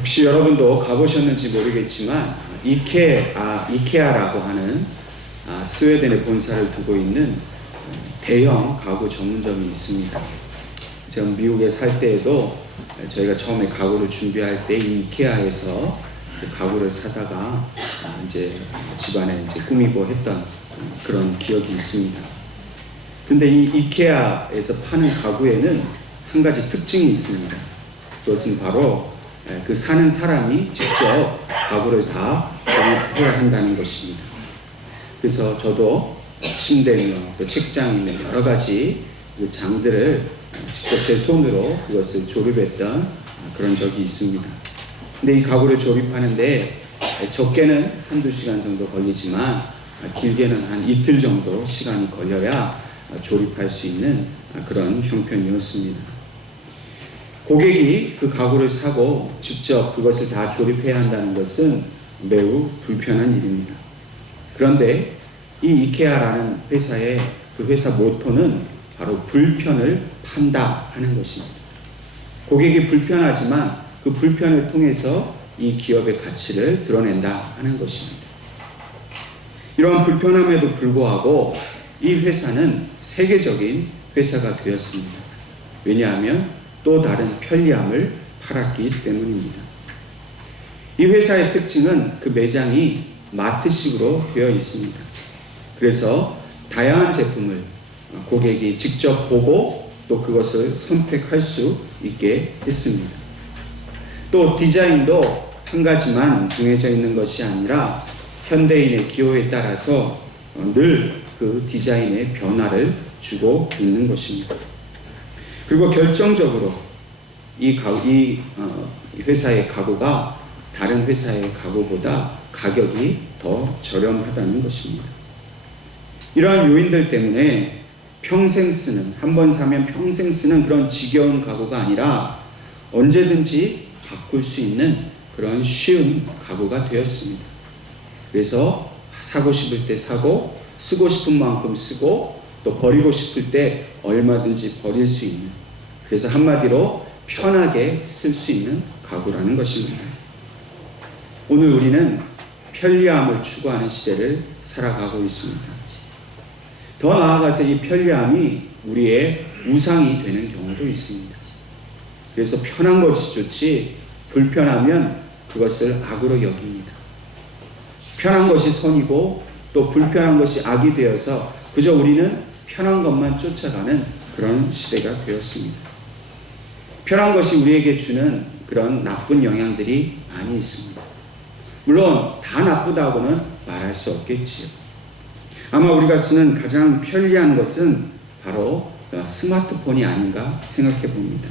혹시 여러분도 가보셨는지 모르겠지만 이케아라고 하는 스웨덴에 본사를 두고 있는 대형 가구 전문점이 있습니다. 제가 미국에 살 때에도 저희가 처음에 가구를 준비할 때 이 이케아에서 가구를 사다가 이제 집안에 이제 꾸미고 했던 그런 기억이 있습니다. 근데 이 이케아에서 파는 가구에는 한 가지 특징이 있습니다. 그것은 바로 그 사는 사람이 직접 가구를 다 조립해야 한다는 것입니다. 그래서 저도 침대며 또 책장이며 여러 가지 그 장들을 직접 제 손으로 그것을 조립했던 그런 적이 있습니다. 근데 이 가구를 조립하는데 적게는 한두 시간 정도 걸리지만 길게는 한 이틀 정도 시간이 걸려야 조립할 수 있는 그런 형편이었습니다. 고객이 그 가구를 사고 직접 그것을 다 조립해야 한다는 것은 매우 불편한 일입니다. 그런데 이 이케아라는 회사의 그 회사 모토는 바로 불편을 판다 하는 것입니다. 고객이 불편하지만 그 불편을 통해서 이 기업의 가치를 드러낸다 하는 것입니다. 이러한 불편함에도 불구하고 이 회사는 세계적인 회사가 되었습니다. 왜냐하면 또 다른 편리함을 팔았기 때문입니다. 이 회사의 특징은 그 매장이 마트식으로 되어 있습니다. 그래서 다양한 제품을 고객이 직접 보고 또 그것을 선택할 수 있게 했습니다. 또 디자인도 한 가지만 정해져 있는 것이 아니라 현대인의 기호에 따라서 늘 그 디자인의 변화를 주고 있는 것입니다. 그리고 결정적으로 이 회사의 가구가 다른 회사의 가구보다 가격이 더 저렴하다는 것입니다. 이러한 요인들 때문에 평생 쓰는, 한 번 사면 평생 쓰는 그런 지겨운 가구가 아니라 언제든지 바꿀 수 있는 그런 쉬운 가구가 되었습니다. 그래서 사고 싶을 때 사고, 쓰고 싶은 만큼 쓰고, 또 버리고 싶을 때 얼마든지 버릴 수 있는, 그래서 한마디로 편하게 쓸 수 있는 가구라는 것입니다. 오늘 우리는 편리함을 추구하는 시대를 살아가고 있습니다. 더 나아가서 이 편리함이 우리의 우상이 되는 경우도 있습니다. 그래서 편한 것이 좋지 불편하면 그것을 악으로 여깁니다. 편한 것이 선이고 또 불편한 것이 악이 되어서 그저 우리는 편한 것만 쫓아가는 그런 시대가 되었습니다. 편한 것이 우리에게 주는 그런 나쁜 영향들이 많이 있습니다. 물론 다 나쁘다고는 말할 수 없겠지요. 아마 우리가 쓰는 가장 편리한 것은 바로 스마트폰이 아닌가 생각해 봅니다.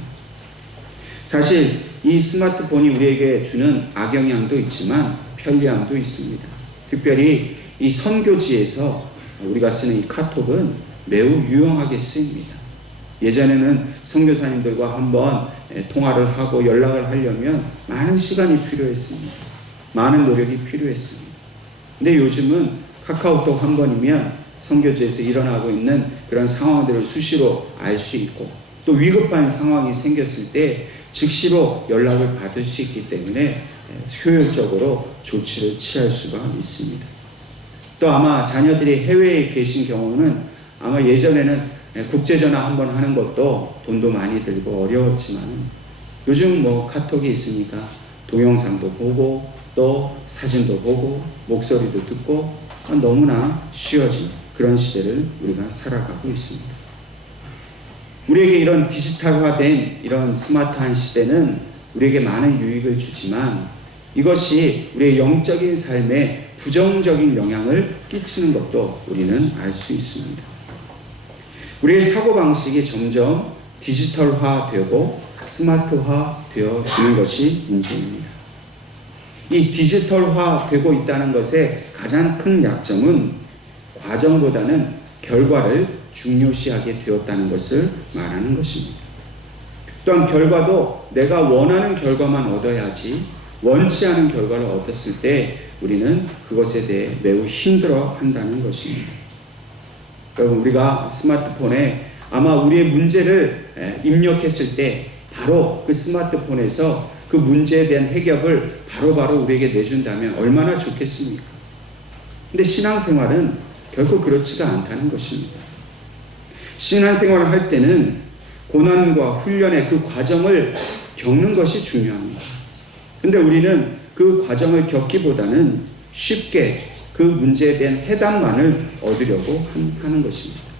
사실 이 스마트폰이 우리에게 주는 악영향도 있지만 편리함도 있습니다. 특별히 이 선교지에서 우리가 쓰는 이 카톡은 매우 유용하게 쓰입니다. 예전에는 선교사님들과 한번 통화를 하고 연락을 하려면 많은 시간이 필요했습니다. 많은 노력이 필요했습니다. 근데 요즘은 카카오톡 한 번이면 선교지에서 일어나고 있는 그런 상황들을 수시로 알 수 있고 또 위급한 상황이 생겼을 때 즉시로 연락을 받을 수 있기 때문에 효율적으로 조치를 취할 수가 있습니다. 또 아마 자녀들이 해외에 계신 경우는 아마 예전에는 국제전화 한번 하는 것도 돈도 많이 들고 어려웠지만 요즘 카톡이 있으니까 동영상도 보고 또 사진도 보고 목소리도 듣고 너무나 쉬워진 그런 시대를 우리가 살아가고 있습니다. 우리에게 이런 디지털화된 이런 스마트한 시대는 우리에게 많은 유익을 주지만 이것이 우리의 영적인 삶에 부정적인 영향을 끼치는 것도 우리는 알 수 있습니다. 우리의 사고방식이 점점 디지털화되고 스마트화되어지는 것이 문제입니다. 이 디지털화되고 있다는 것의 가장 큰 약점은 과정보다는 결과를 중요시하게 되었다는 것을 말하는 것입니다. 또한 결과도 내가 원하는 결과만 얻어야지 원치 않은 결과를 얻었을 때 우리는 그것에 대해 매우 힘들어 한다는 것입니다. 여러분, 우리가 스마트폰에 아마 우리의 문제를 입력했을 때 바로 그 스마트폰에서 그 문제에 대한 해결을 바로바로 우리에게 내준다면 얼마나 좋겠습니까? 근데 신앙생활은 결코 그렇지가 않다는 것입니다. 신앙생활을 할 때는 고난과 훈련의 그 과정을 겪는 것이 중요합니다. 근데 우리는 그 과정을 겪기보다는 쉽게 그 문제에 대한 해답만을 얻으려고 하는 것입니다.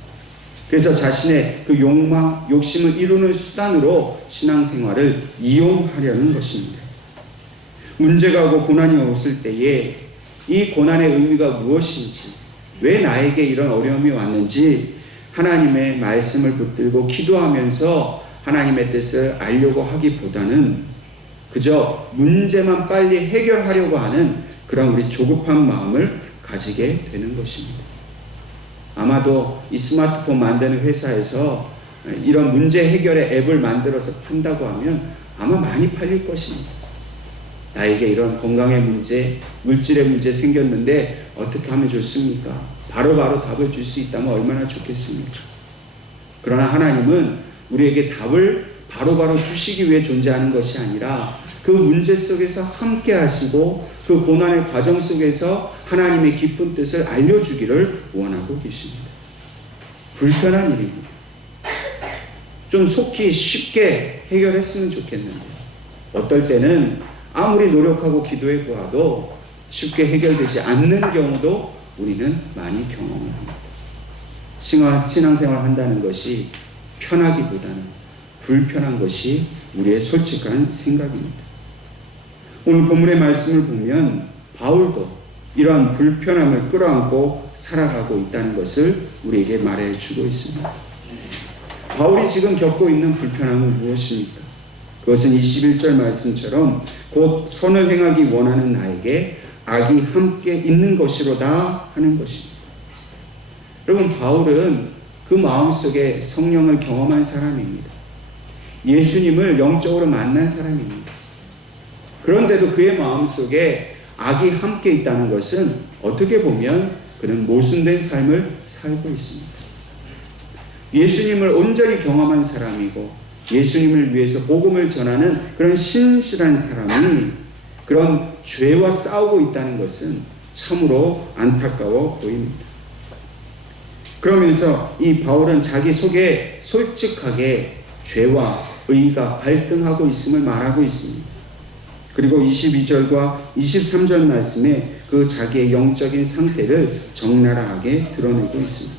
그래서 자신의 그 욕망, 욕심을 이루는 수단으로 신앙생활을 이용하려는 것입니다. 문제가 오고 고난이 왔을 때에 이 고난의 의미가 무엇인지, 왜 나에게 이런 어려움이 왔는지 하나님의 말씀을 붙들고 기도하면서 하나님의 뜻을 알려고 하기보다는 그저 문제만 빨리 해결하려고 하는 그런 우리 조급한 마음을 가지게 되는 것입니다. 아마도 이 스마트폰 만드는 회사에서 이런 문제 해결의 앱을 만들어서 판다고 하면 아마 많이 팔릴 것입니다. 나에게 이런 건강의 문제, 물질의 문제 생겼는데 어떻게 하면 좋습니까? 바로바로 답을 줄 수 있다면 얼마나 좋겠습니까? 그러나 하나님은 우리에게 답을 바로바로 주시기 위해 존재하는 것이 아니라 그 문제 속에서 함께 하시고 그 고난의 과정 속에서 하나님의 깊은 뜻을 알려주기를 원하고 계십니다. 불편한 일입니다. 좀 속히 쉽게 해결했으면 좋겠는데 어떨 때는 아무리 노력하고 기도해 보아도 쉽게 해결되지 않는 경우도 우리는 많이 경험을 합니다. 신앙생활을 한다는 것이 편하기보다는 불편한 것이 우리의 솔직한 생각입니다. 오늘 본문의 말씀을 보면 바울도 이러한 불편함을 끌어안고 살아가고 있다는 것을 우리에게 말해주고 있습니다. 바울이 지금 겪고 있는 불편함은 무엇입니까? 그것은 21절 말씀처럼 곧 선을 행하기 원하는 나에게 악이 함께 있는 것이로다 하는 것입니다. 여러분, 바울은 그 마음속에 성령을 경험한 사람입니다. 예수님을 영적으로 만난 사람입니다. 그런데도 그의 마음속에 악이 함께 있다는 것은 어떻게 보면 그는 모순된 삶을 살고 있습니다. 예수님을 온전히 경험한 사람이고 예수님을 위해서 복음을 전하는 그런 신실한 사람이 그런 죄와 싸우고 있다는 것은 참으로 안타까워 보입니다. 그러면서 이 바울은 자기 속에 솔직하게 죄와 의가 갈등하고 있음을 말하고 있습니다. 그리고 22절과 23절 말씀에 그 자기의 영적인 상태를 적나라하게 드러내고 있습니다.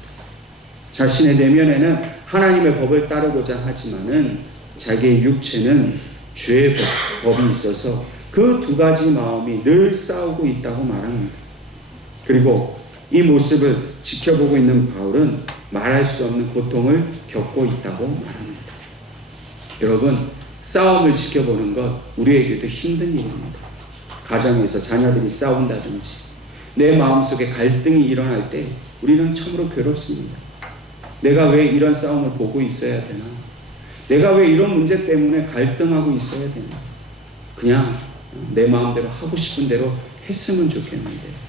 자신의 내면에는 하나님의 법을 따르고자 하지만은 자기의 육체는 죄의 법이 있어서 그 두 가지 마음이 늘 싸우고 있다고 말합니다. 그리고 이 모습을 지켜보고 있는 바울은 말할 수 없는 고통을 겪고 있다고 말합니다. 여러분, 싸움을 지켜보는 것 우리에게도 힘든 일입니다. 가정에서 자녀들이 싸운다든지 내 마음속에 갈등이 일어날 때 우리는 참으로 괴롭습니다. 내가 왜 이런 싸움을 보고 있어야 되나? 내가 왜 이런 문제 때문에 갈등하고 있어야 되나? 그냥 내 마음대로 하고 싶은 대로 했으면 좋겠는데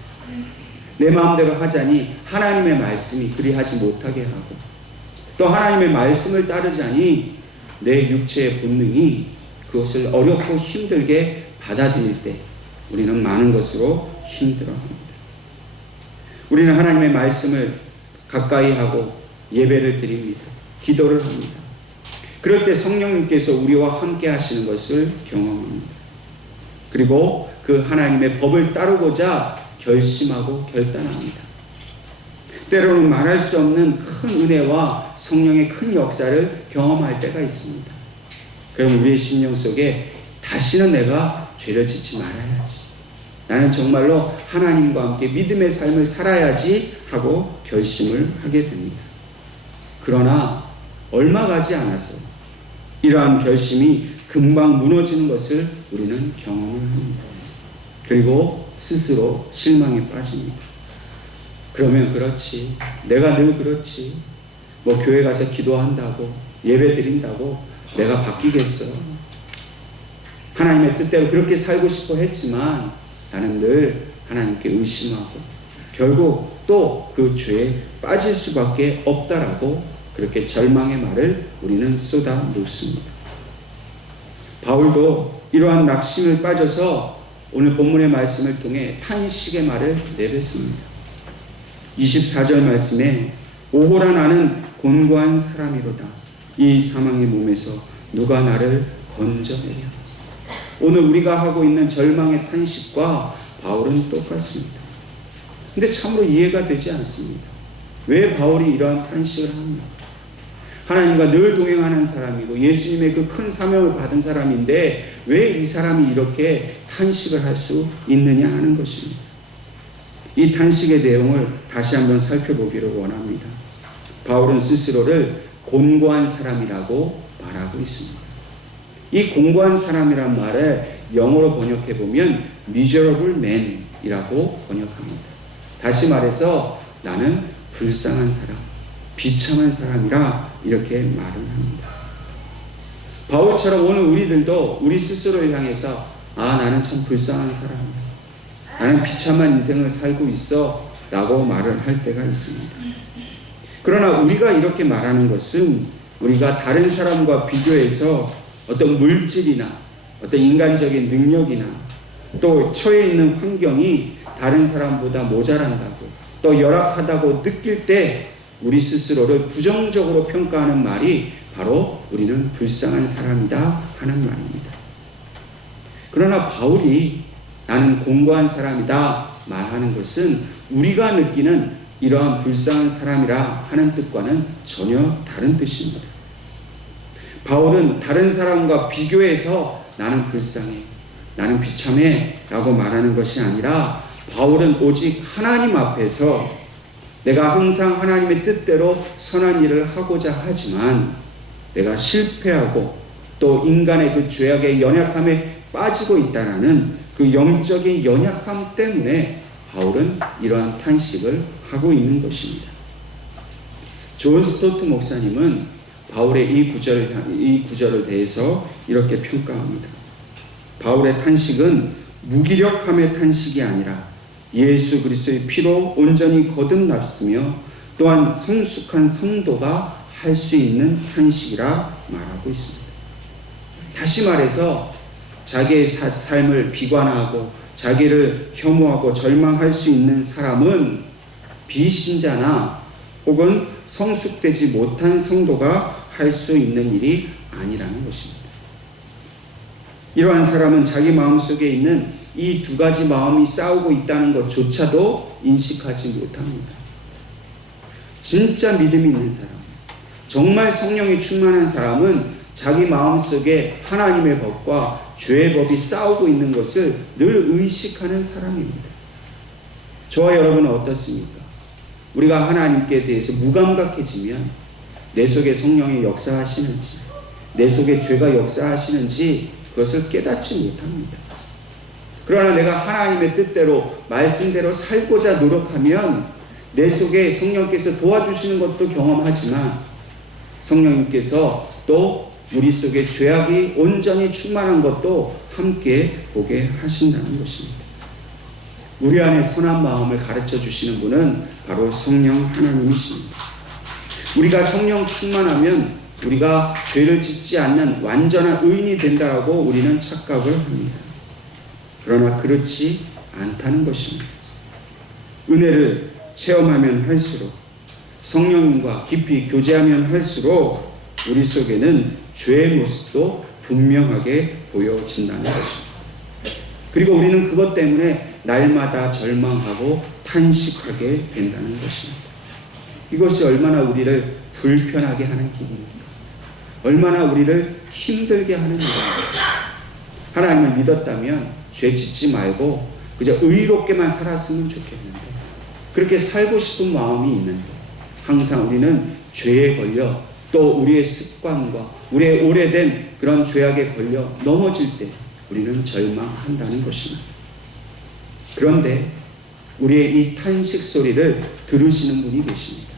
내 마음대로 하자니 하나님의 말씀이 그리하지 못하게 하고 또 하나님의 말씀을 따르자니 내 육체의 본능이 그것을 어렵고 힘들게 받아들일 때 우리는 많은 것으로 힘들어합니다. 우리는 하나님의 말씀을 가까이 하고 예배를 드립니다. 기도를 합니다. 그럴 때 성령님께서 우리와 함께 하시는 것을 경험합니다. 그리고 그 하나님의 법을 따르고자 결심하고 결단합니다. 때로는 말할 수 없는 큰 은혜와 성령의 큰 역사를 경험할 때가 있습니다. 그럼 우리의 심령 속에 다시는 내가 죄를 짓지 말아야지. 나는 정말로 하나님과 함께 믿음의 삶을 살아야지 하고 결심을 하게 됩니다. 그러나 얼마 가지 않아서 이러한 결심이 금방 무너지는 것을 우리는 경험을 합니다. 그리고 스스로 실망에 빠집니다. 그러면 그렇지, 내가 늘 그렇지, 뭐 교회 가서 기도한다고 예배 드린다고 내가 바뀌겠어. 하나님의 뜻대로 그렇게 살고 싶어 했지만 나는 늘 하나님께 의심하고 결국 또 그 죄에 빠질 수밖에 없다라고 그렇게 절망의 말을 우리는 쏟아 놓습니다. 바울도 이러한 낙심을 빠져서 오늘 본문의 말씀을 통해 탄식의 말을 내뱉습니다. 24절 말씀에 오호라 나는 곤고한 사람이로다. 이 사망의 몸에서 누가 나를 건져내랴. 오늘 우리가 하고 있는 절망의 탄식과 바울은 똑같습니다. 근데 참으로 이해가 되지 않습니다. 왜 바울이 이러한 탄식을 합니까? 하나님과 늘 동행하는 사람이고 예수님의 그 큰 사명을 받은 사람인데 왜 이 사람이 이렇게 탄식을 할 수 있느냐 하는 것입니다. 이 탄식의 내용을 다시 한번 살펴보기를 원합니다. 바울은 스스로를 곤고한 사람이라고 말하고 있습니다. 이 곤고한 사람이란 말을 영어로 번역해 보면 miserable man이라고 번역합니다. 다시 말해서 나는 불쌍한 사람, 비참한 사람이라 이렇게 말을 합니다. 바울처럼 오늘 우리들도 우리 스스로를 향해서 나는 참 불쌍한 사람이야. 나는 비참한 인생을 살고 있어 라고 말을 할 때가 있습니다. 그러나 우리가 이렇게 말하는 것은 우리가 다른 사람과 비교해서 어떤 물질이나 어떤 인간적인 능력이나 또 처해 있는 환경이 다른 사람보다 모자란다고 또 열악하다고 느낄 때 우리 스스로를 부정적으로 평가하는 말이 바로 우리는 불쌍한 사람이다 하는 말입니다. 그러나 바울이 나는 곤고한 사람이다 말하는 것은 우리가 느끼는 이러한 불쌍한 사람이라 하는 뜻과는 전혀 다른 뜻입니다. 바울은 다른 사람과 비교해서 나는 불쌍해, 나는 비참해 라고 말하는 것이 아니라 바울은 오직 하나님 앞에서 내가 항상 하나님의 뜻대로 선한 일을 하고자 하지만 내가 실패하고 또 인간의 그 죄악의 연약함에 빠지고 있다는 그 영적인 연약함 때문에 바울은 이러한 탄식을 하고 있는 것입니다. 존 스토트 목사님은 바울의 이 구절을 대해서 이렇게 평가합니다. 바울의 탄식은 무기력함의 탄식이 아니라 예수 그리스도의 피로 온전히 거듭났으며 또한 성숙한 성도가 할 수 있는 탄식이라 말하고 있습니다. 다시 말해서 자기의 삶을 비관하고 자기를 혐오하고 절망할 수 있는 사람은 비신자나 혹은 성숙되지 못한 성도가 할 수 있는 일이 아니라는 것입니다. 이러한 사람은 자기 마음속에 있는 이 두 가지 마음이 싸우고 있다는 것조차도 인식하지 못합니다. 진짜 믿음이 있는 사람, 정말 성령이 충만한 사람은 자기 마음속에 하나님의 법과 죄의 법이 싸우고 있는 것을 늘 의식하는 사람입니다. 저와 여러분은 어떻습니까? 우리가 하나님께 대해서 무감각해지면 내 속에 성령이 역사하시는지, 내 속에 죄가 역사하시는지 그것을 깨닫지 못합니다. 그러나 내가 하나님의 뜻대로 말씀대로 살고자 노력하면 내 속에 성령께서 도와주시는 것도 경험하지만 성령님께서 또 우리 속에 죄악이 온전히 충만한 것도 함께 보게 하신다는 것입니다. 우리 안에 선한 마음을 가르쳐 주시는 분은 바로 성령 하나님이십니다. 우리가 성령 충만하면 우리가 죄를 짓지 않는 완전한 의인이 된다고 우리는 착각을 합니다. 그러나 그렇지 않다는 것입니다. 은혜를 체험하면 할수록 성령님과 깊이 교제하면 할수록 우리 속에는 죄의 모습도 분명하게 보여진다는 것입니다. 그리고 우리는 그것 때문에 날마다 절망하고 탄식하게 된다는 것입니다. 이것이 얼마나 우리를 불편하게 하는 길입니까? 얼마나 우리를 힘들게 하는 일입니까? 하나님을 믿었다면 죄 짓지 말고 그저 의롭게만 살았으면 좋겠는데 그렇게 살고 싶은 마음이 있는데 항상 우리는 죄에 걸려 또 우리의 습관과 우리의 오래된 그런 죄악에 걸려 넘어질 때 우리는 절망한다는 것입니다. 그런데 우리의 이 탄식 소리를 들으시는 분이 계십니다.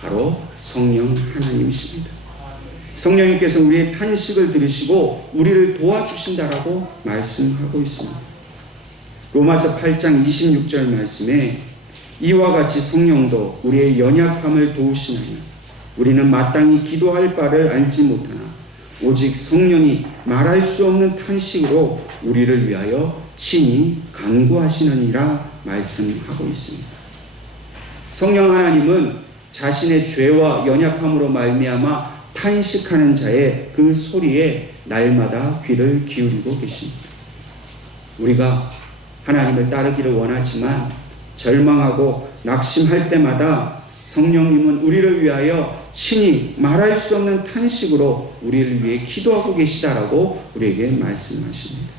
바로 성령 하나님이십니다. 성령님께서 우리의 탄식을 들으시고 우리를 도와주신다라고 말씀하고 있습니다. 로마서 8장 26절 말씀에 이와 같이 성령도 우리의 연약함을 도우시나니 우리는 마땅히 기도할 바를 알지 못하나 오직 성령이 말할 수 없는 탄식으로 우리를 위하여 친히 간구하시느니라 말씀하고 있습니다. 성령 하나님은 자신의 죄와 연약함으로 말미암아 탄식하는 자의 그 소리에 날마다 귀를 기울이고 계십니다. 우리가 하나님을 따르기를 원하지만 절망하고 낙심할 때마다 성령님은 우리를 위하여 친히 말할 수 없는 탄식으로 우리를 위해 기도하고 계시다라고 우리에게 말씀하십니다.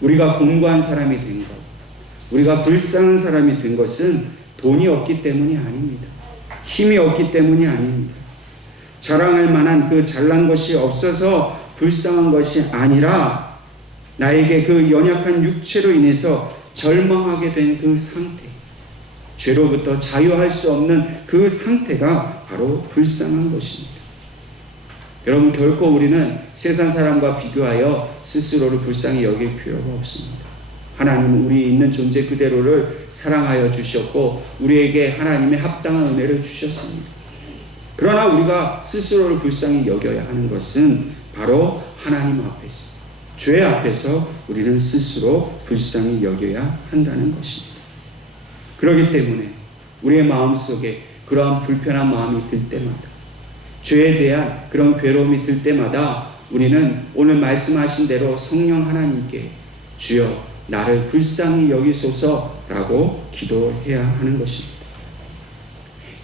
우리가 공고한 사람이 된 것, 우리가 불쌍한 사람이 된 것은 돈이 없기 때문이 아닙니다. 힘이 없기 때문이 아닙니다. 자랑할 만한 그 잘난 것이 없어서 불쌍한 것이 아니라 나에게 그 연약한 육체로 인해서 절망하게 된 그 상태, 죄로부터 자유할 수 없는 그 상태가 바로 불쌍한 것입니다. 여러분, 결코 우리는 세상 사람과 비교하여 스스로를 불쌍히 여길 필요가 없습니다. 하나님은 우리 있는 존재 그대로를 사랑하여 주셨고 우리에게 하나님의 합당한 은혜를 주셨습니다. 그러나 우리가 스스로를 불쌍히 여겨야 하는 것은 바로 하나님 앞에서, 죄 앞에서 우리는 스스로 불쌍히 여겨야 한다는 것입니다. 그렇기 때문에 우리의 마음속에 그러한 불편한 마음이 들 때마다, 죄에 대한 그런 괴로움이 들 때마다 우리는 오늘 말씀하신 대로 성령 하나님께 주여 나를 불쌍히 여기소서라고 기도해야 하는 것입니다.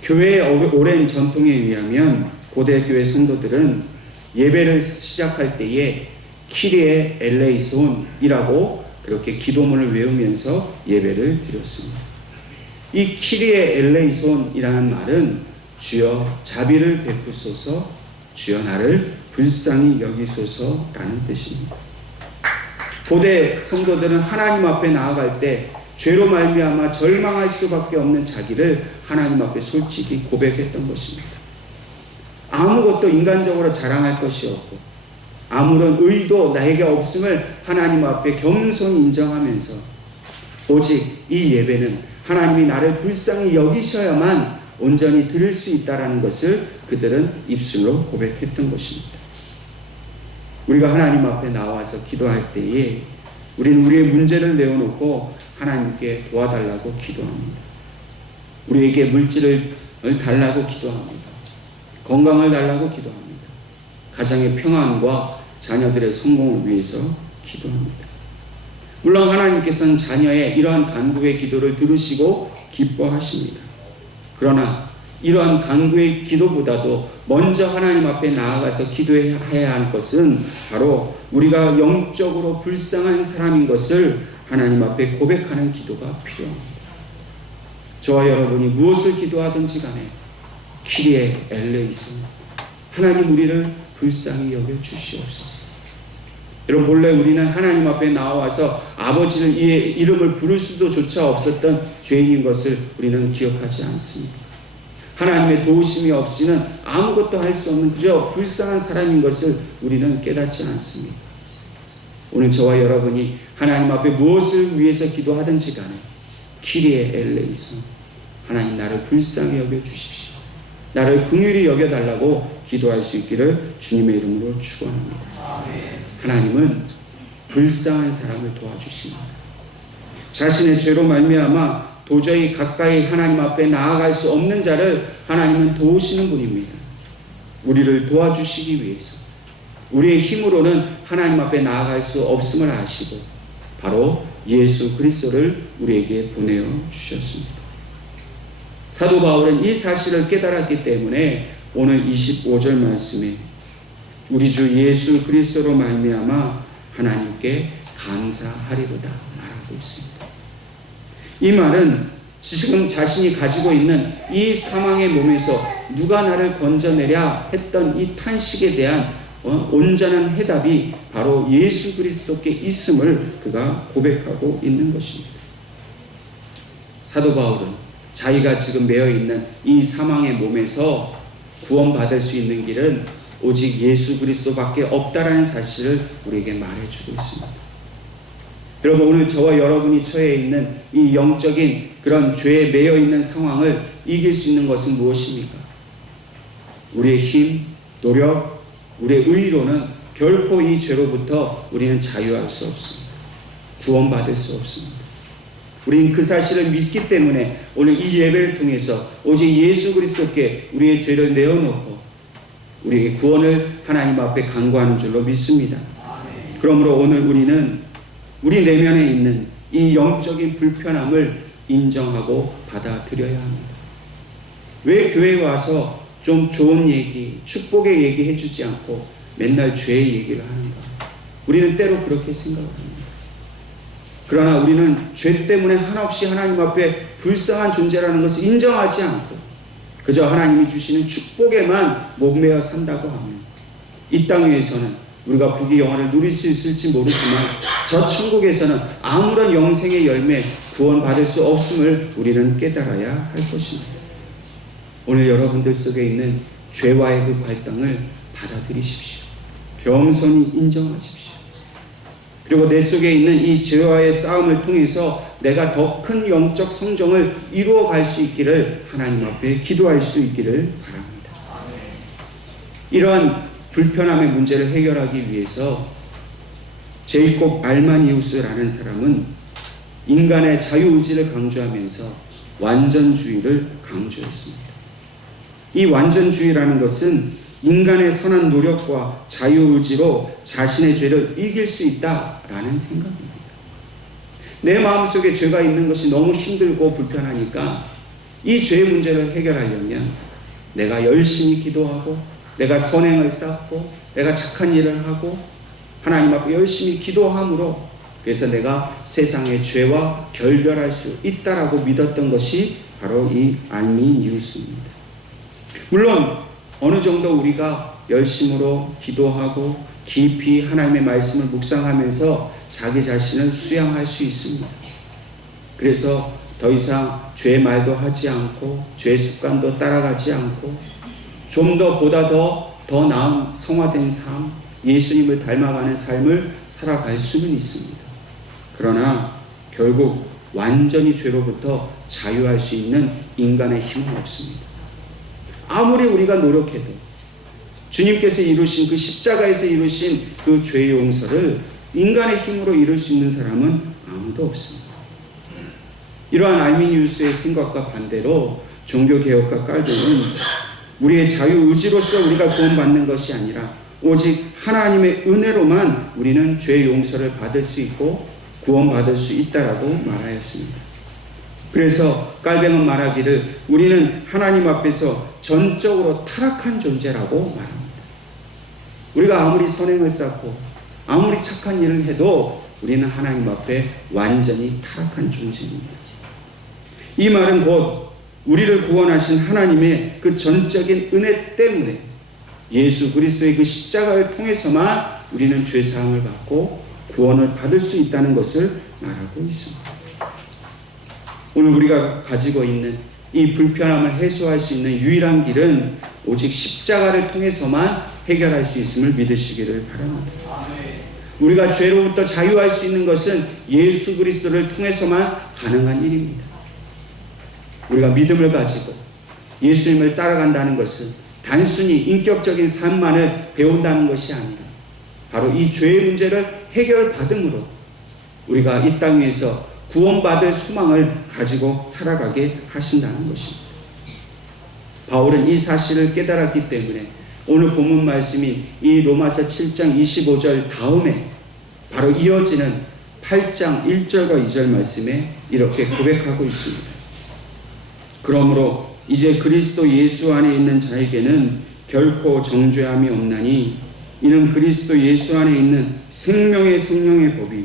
교회의 오랜 전통에 의하면 고대 교회 성도들은 예배를 시작할 때에 키리에 엘레이손이라고 그렇게 기도문을 외우면서 예배를 드렸습니다. 이 키리에 엘레이손이라는 말은 주여 자비를 베푸소서, 주여 나를 불쌍히 여기소서라는 뜻입니다. 고대 성도들은 하나님 앞에 나아갈 때 죄로 말미암아 절망할 수밖에 없는 자기를 하나님 앞에 솔직히 고백했던 것입니다. 아무것도 인간적으로 자랑할 것이 없고 아무런 의도 나에게 없음을 하나님 앞에 겸손히 인정하면서 오직 이 예배는 하나님이 나를 불쌍히 여기셔야만 온전히 드릴 수 있다는 것을 그들은 입술로 고백했던 것입니다. 우리가 하나님 앞에 나와서 기도할 때에 우리는 우리의 문제를 내어놓고 하나님께 도와달라고 기도합니다. 우리에게 물질을 달라고 기도합니다. 건강을 달라고 기도합니다. 가정의 평안과 자녀들의 성공을 위해서 기도합니다. 물론 하나님께서는 자녀의 이러한 간구의 기도를 들으시고 기뻐하십니다. 그러나 이러한 간구의 기도보다도 먼저 하나님 앞에 나아가서 기도해야 할 것은 바로 우리가 영적으로 불쌍한 사람인 것을 하나님 앞에 고백하는 기도가 필요합니다. 저와 여러분이 무엇을 기도하든지 간에 키리에 엘레이손, 하나님 우리를 불쌍히 여겨 주시옵소서. 여러분, 본래 우리는 하나님 앞에 나와서 아버지를 이름을 부를 수도 조차 없었던 죄인인 것을 우리는 기억하지 않습니다. 하나님의 도우심이 없이는 아무것도 할 수 없는 그저 불쌍한 사람인 것을 우리는 깨닫지 않습니다. 오늘 저와 여러분이 하나님 앞에 무엇을 위해서 기도하든지 간에 키리에 엘레이손, 하나님 나를 불쌍히 여겨주십시오, 나를 긍휼히 여겨달라고 기도할 수 있기를 주님의 이름으로 축원합니다. 하나님은 불쌍한 사람을 도와주십니다. 자신의 죄로 말미암아 도저히 가까이 하나님 앞에 나아갈 수 없는 자를 하나님은 도우시는 분입니다. 우리를 도와주시기 위해서 우리의 힘으로는 하나님 앞에 나아갈 수 없음을 아시고 바로 예수 그리스도를 우리에게 보내어 주셨습니다. 사도 바울은 이 사실을 깨달았기 때문에 오늘 25절 말씀에 우리 주 예수 그리스도로 말미암아 하나님께 감사하리로다 말하고 있습니다. 이 말은 지금 자신이 가지고 있는 이 사망의 몸에서 누가 나를 건져내랴 했던 이 탄식에 대한 온전한 해답이 바로 예수 그리스도께 있음을 그가 고백하고 있는 것입니다. 사도 바울은 자기가 지금 매여 있는 이 사망의 몸에서 구원받을 수 있는 길은 오직 예수 그리스도밖에 없다라는 사실을 우리에게 말해주고 있습니다. 여러분, 오늘 저와 여러분이 처해 있는 이 영적인 그런 죄에 매여 있는 상황을 이길 수 있는 것은 무엇입니까? 우리의 힘, 노력, 우리의 의로는 결코 이 죄로부터 우리는 자유할 수 없습니다. 구원받을 수 없습니다. 우리는 그 사실을 믿기 때문에 오늘 이 예배를 통해서 오직 예수 그리스도께 우리의 죄를 내어놓고 우리에게 구원을 하나님 앞에 간구하는 줄로 믿습니다. 그러므로 오늘 우리는 우리 내면에 있는 이 영적인 불편함을 인정하고 받아들여야 합니다. 왜 교회에 와서 좀 좋은 얘기, 축복의 얘기 해주지 않고 맨날 죄의 얘기를 하는가? 우리는 때로 그렇게 생각합니다. 그러나 우리는 죄 때문에 한없이 하나님 앞에 불쌍한 존재라는 것을 인정하지 않고 그저 하나님이 주시는 축복에만 목매어 산다고 하면 이 땅 위에서는 우리가 부귀 영화를 누릴 수 있을지 모르지만 저 천국에서는 아무런 영생의 열매 구원받을 수 없음을 우리는 깨달아야 할 것입니다. 오늘 여러분들 속에 있는 죄와의 그 갈등을 받아들이십시오. 겸손히 인정하십시오. 그리고 내 속에 있는 이 죄와의 싸움을 통해서 내가 더 큰 영적 성정을 이루어갈 수 있기를 하나님 앞에 기도할 수 있기를 바랍니다. 이러한 불편함의 문제를 해결하기 위해서 제이콥 알마니우스라는 사람은 인간의 자유의지를 강조하면서 완전주의를 강조했습니다. 이 완전주의라는 것은 인간의 선한 노력과 자유의지로 자신의 죄를 이길 수 있다라는 생각입니다. 내 마음속에 죄가 있는 것이 너무 힘들고 불편하니까 이 죄의 문제를 해결하려면 내가 열심히 기도하고 내가 선행을 쌓고 내가 착한 일을 하고 하나님 앞에 열심히 기도함으로 그래서 내가 세상의 죄와 결별할 수 있다라고 믿었던 것이 바로 이 알마니우스입니다. 물론 어느 정도 우리가 열심으로 기도하고 깊이 하나님의 말씀을 묵상하면서 자기 자신을 수양할 수 있습니다. 그래서 더 이상 죄 말도 하지 않고 죄 습관도 따라가지 않고 좀 더 보다 더 나은 성화된 삶, 예수님을 닮아가는 삶을 살아갈 수는 있습니다. 그러나 결국 완전히 죄로부터 자유할 수 있는 인간의 힘은 없습니다. 아무리 우리가 노력해도 주님께서 이루신 그 십자가에서 이루신 그 죄의 용서를 인간의 힘으로 이룰 수 있는 사람은 아무도 없습니다. 이러한 알마니우스의 생각과 반대로 종교개혁가 깔도는 우리의 자유의지로서 우리가 구원받는 것이 아니라 오직 하나님의 은혜로만 우리는 죄의 용서를 받을 수 있고 구원받을 수 있다라고 말하였습니다. 그래서 깔뱅은 말하기를 우리는 하나님 앞에서 전적으로 타락한 존재라고 말합니다. 우리가 아무리 선행을 쌓고 아무리 착한 일을 해도 우리는 하나님 앞에 완전히 타락한 존재입니다. 이 말은 곧 우리를 구원하신 하나님의 그 전적인 은혜 때문에 예수 그리스도의 그 십자가를 통해서만 우리는 죄사함을 받고 구원을 받을 수 있다는 것을 말하고 있습니다. 오늘 우리가 가지고 있는 이 불편함을 해소할 수 있는 유일한 길은 오직 십자가를 통해서만 해결할 수 있음을 믿으시기를 바랍니다. 우리가 죄로부터 자유할 수 있는 것은 예수 그리스도를 통해서만 가능한 일입니다. 우리가 믿음을 가지고 예수님을 따라간다는 것은 단순히 인격적인 삶만을 배운다는 것이 아니라 바로 이 죄의 문제를 해결받음으로 우리가 이 땅 위에서 구원받을 소망을 가지고 살아가게 하신다는 것입니다. 바울은 이 사실을 깨달았기 때문에 오늘 본문 말씀이 이 로마서 7장 25절 다음에 바로 이어지는 8장 1절과 2절 말씀에 이렇게 고백하고 있습니다. 그러므로 이제 그리스도 예수 안에 있는 자에게는 결코 정죄함이 없나니 이는 그리스도 예수 안에 있는 생명의 성령의 법이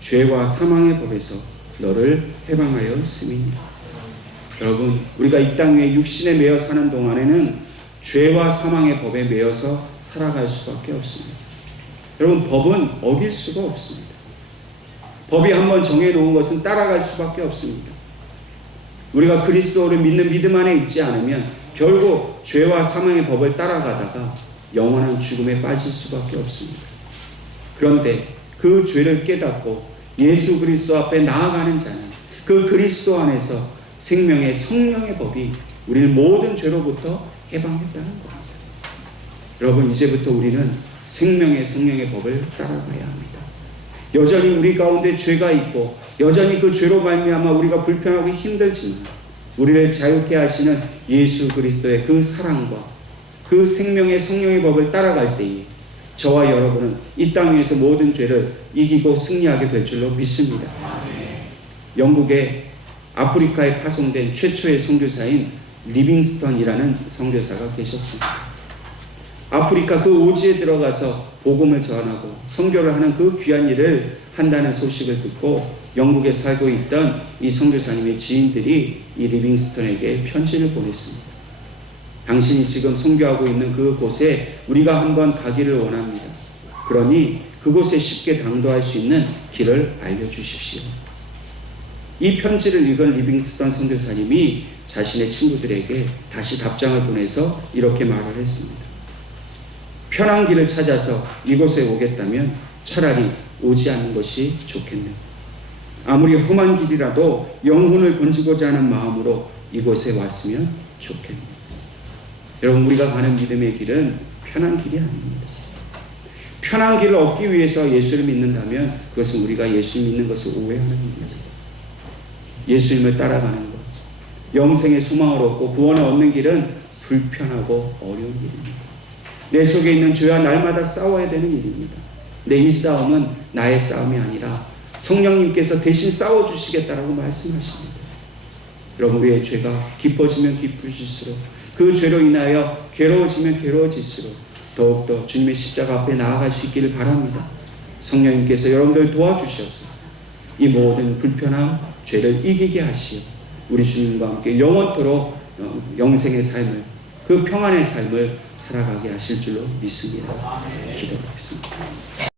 죄와 사망의 법에서 너를 해방하였음이니라. 여러분, 우리가 이 땅 위에 육신에 매여 사는 동안에는 죄와 사망의 법에 매여서 살아갈 수밖에 없습니다. 여러분, 법은 어길 수가 없습니다. 법이 한번 정해놓은 것은 따라갈 수밖에 없습니다. 우리가 그리스도를 믿는 믿음 안에 있지 않으면 결국 죄와 사망의 법을 따라가다가 영원한 죽음에 빠질 수밖에 없습니다. 그런데 그 죄를 깨닫고 예수 그리스도 앞에 나아가는 자는 그 그리스도 안에서 생명의 성령의 법이 우리를 모든 죄로부터 해방했다는 겁니다. 여러분, 이제부터 우리는 생명의 성령의 법을 따라가야 합니다. 여전히 우리 가운데 죄가 있고 여전히 그 죄로 말미암아 우리가 불편하고 힘들지만 우리를 자유케 하시는 예수 그리스도의 그 사랑과 그 생명의 성령의 법을 따라갈 때에 저와 여러분은 이 땅 위에서 모든 죄를 이기고 승리하게 될 줄로 믿습니다. 영국의 아프리카에 파송된 최초의 선교사인 리빙스턴이라는 선교사가 계셨습니다. 아프리카 그 오지에 들어가서 복음을 전하고 선교를 하는 그 귀한 일을 한다는 소식을 듣고 영국에 살고 있던 이 선교사님의 지인들이 이 리빙스턴에게 편지를 보냈습니다. 당신이 지금 선교하고 있는 그곳에 우리가 한번 가기를 원합니다. 그러니 그곳에 쉽게 당도할 수 있는 길을 알려주십시오. 이 편지를 읽은 리빙스턴 선교사님이 자신의 친구들에게 다시 답장을 보내서 이렇게 말을 했습니다. 편한 길을 찾아서 이곳에 오겠다면 차라리 오지 않는 것이 좋겠네요. 아무리 험한 길이라도 영혼을 건지고자 하는 마음으로 이곳에 왔으면 좋겠네요. 여러분, 우리가 가는 믿음의 길은 편한 길이 아닙니다. 편한 길을 얻기 위해서 예수를 믿는다면 그것은 우리가 예수 믿는 것을 오해하는 일입니다. 예수님을 따라가는 것, 영생의 소망을 얻고 구원을 얻는 길은 불편하고 어려운 일입니다. 내 속에 있는 죄와 날마다 싸워야 되는 일입니다. 근데 이 싸움은 나의 싸움이 아니라 성령님께서 대신 싸워주시겠다라고 말씀하십니다. 여러분, 우리의 죄가 깊어지면 깊어질수록 그 죄로 인하여 괴로워지면 괴로워질수록 더욱더 주님의 십자가 앞에 나아갈 수 있기를 바랍니다. 성령님께서 여러분들 도와주셔서 이 모든 불편함, 죄를 이기게 하시어 우리 주님과 함께 영원토록 영생의 삶을, 그 평안의 삶을 살아가게 하실 줄로 믿습니다. 기도하겠습니다.